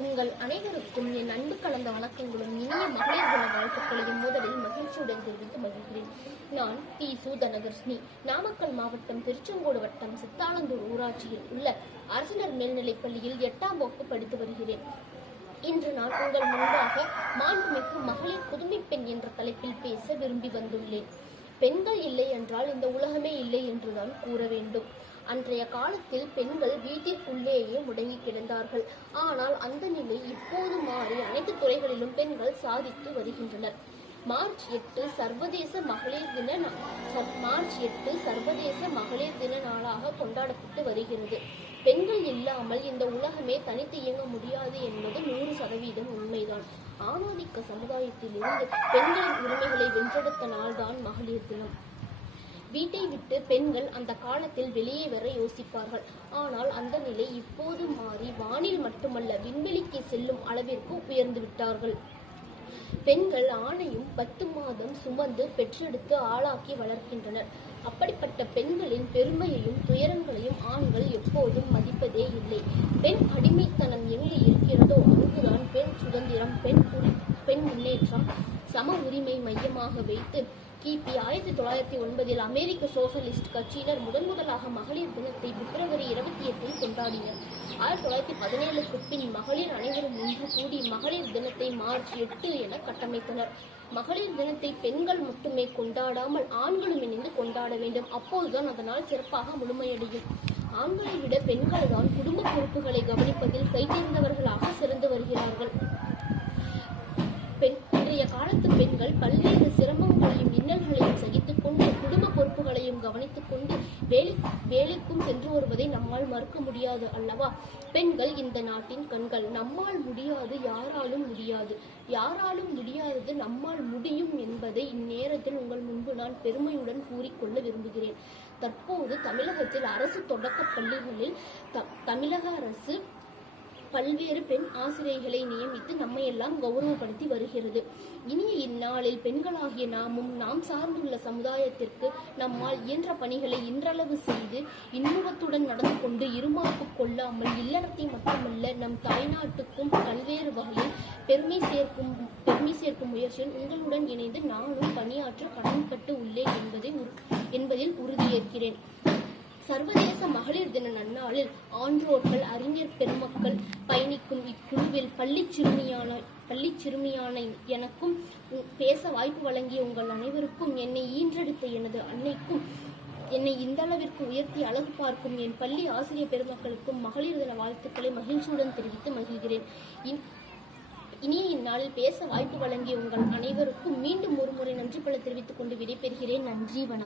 உங்கள் அனைவருக்கும் என் அன்பு கலந்த வணக்கங்களும் இனிய மகளிர் தின வாழ்த்துக்களையும் முதலில் மகிழ்ச்சியுடன் தெரிவித்து மகிழ்கிறேன். நான் டி. சூதனகர்ஷினி, நாமக்கல் மாவட்டம் திருச்செங்கோடு வட்டம் சித்தானந்தூர் ஊராட்சியில் உள்ள அரசினர் மேல்நிலைப் பள்ளியில் 8ஆம் வகுப்பு படித்து வருகிறேன். இன்று நான் உங்கள் முன்பாக மாண்புமிகு மகளிர் புதுமை பெண் என்ற தலைப்பில் பேச விரும்பி வந்துள்ளேன். பெண்கள் இல்லை என்றால் இந்த உலகமே இல்லை என்றுதான் கூற வேண்டும். அன்றைய காலத்தில் பெண்கள் வீட்டிற்குள்ளேயே முடங்கி கிடந்தார்கள். ஆனால் அந்த நிலை இப்போது மாறி அனைத்து துறைகளிலும் பெண்கள் சாதித்து வருகின்றனர். மார்ச் 8 சர்வதேச மகளிர் தின நாளாக கொண்டாடப்பட்டு வருகிறது. பெண்கள் இல்லாமல் இந்த உலகமே தனித்து இயங்க முடியாது என்பது 100% உண்மைதான். ஆணாதிக்க சமுதாயத்திலிருந்து பெண்களின் உரிமைகளை வென்றெடுத்த நாள்தான் மகளிர் தினம். வீட்டை விட்டு பெண்கள் அந்த காலத்தில் வெளியே வர யோசிப்பார்கள். ஆனால் அந்த நிலை இப்போது மாறி வானில் மட்டுமல்ல விண்வெளிக்கு செல்லும் அளவிற்கு உயர்ந்து விட்டார்கள். பெண்கள் ஆணையும் 10 மாதம் சுமந்து பெற்றெடுத்து ஆளாக்கி வளர்க்கின்றனர். அப்படிப்பட்ட பெண்களின் பெருமையையும் துயரங்களையும் ஆண்கள் எப்போதும் மதிப்பதே இல்லை. பெண் அடிமைத்தனம் எங்கு இருக்கிறதோ அங்குதான் பெண் சுதந்திரம், பெண் முன்னேற்றம், சம உரிமை மையமாக வைத்து கிபி 1909 அமெரிக்க சோசலிஸ்ட் கட்சியினர் முதலாக மகளிர் தினத்தை பிப்ரவரி 28 கொண்டாடினர். 1917க்கு பின் மகளிர் அனைவரும் ஒன்று கூடி மகளிர் தினத்தை மார்ச் 8 என கட்டமைத்தனர். மகளிர் தினத்தை பெண்கள் மட்டுமே கொண்டாடாமல் ஆண்களும் இணைந்து கொண்டாட வேண்டும். அப்போதுதான் அதனால் சிறப்பாக முழுமையடையும். ஆண்களை விட பெண்கள் தான் குடும்ப பொறுப்புகளை கவனிப்பதில் கைதேர்ந்தவர்களாக சிறந்து வருகிறார்கள். இன்றைய காலத்து பெண்கள் பல்வேறு சிரமங்களையும் இன்னல்களையும் சகித்துக் கொண்டு குடும்ப பொறுப்புகளையும் கவனித்துக் கொண்டு வேலைக்கும் சென்று வருவதை நம்மால் மறுக்க முடியாது அல்லவா? பெண்கள் இந்த நாட்டின் கண்கள். நம்மால் முடியாது, யாராலும் முடியாது. யாராலும் முடியாதது நம்மால் முடியும் என்பதை இந்நேரத்தில் உங்கள் முன்பு நான் பெருமையுடன் கூறிக்கொள்ள விரும்புகிறேன். தற்போது தமிழகத்தில் அரசு தொடக்க பள்ளிகளில் தமிழக அரசு பல்வேறு பெண் ஆசிரியர்களை நியமித்து நம்மையெல்லாம் கௌரவப்படுத்தி வருகிறது. இனிய இந்நாளில் பெண்களாகிய நாமும் நாம் சார்ந்துள்ள சமுதாயத்திற்கு நம்மால் இயன்ற பணிகளை இன்றளவு செய்து இன்முகத்துடன் நடந்து கொண்டு இருமாப்பு கொள்ளாமல் இல்லறத்தை மட்டுமல்ல நம் தாய்நாட்டுக்கும் பல்வேறு வகையில் பெருமை சேர்க்கும் முயற்சியில் உங்களுடன் இணைந்து நானும் பணியாற்ற கடன்பட்டு உள்ளேன் என்பதில் உறுதியேற்கிறேன். சர்வதேச மகளிர் தின நன்னாளில் ஆன்றோர்கள், அறிஞர் பெருமக்கள் பயணிக்கும் இக்குழுவில் பள்ளி சிறுமியான எனக்கும் பேச வாய்ப்பு வழங்கிய உங்கள் அனைவருக்கும், என்னை ஈன்றெடுத்த எனது அன்னைக்கும், என்னை இந்த அளவிற்கு உயர்த்தி அழகு பார்க்கும் என் பள்ளி ஆசிரியர் பெருமக்களுக்கும் மகளிர் தின வாழ்த்துக்களை மகிழ்ச்சியுடன் தெரிவித்து மகிழ்கிறேன். இனிய இந்நாளில் பேச வாய்ப்பு வழங்கிய உங்கள் அனைவருக்கும் மீண்டும் ஒருமுறை நன்றி பல தெரிவித்துக் கொண்டு விடைபெறுகிறேன். நன்றி, வணக்கம்.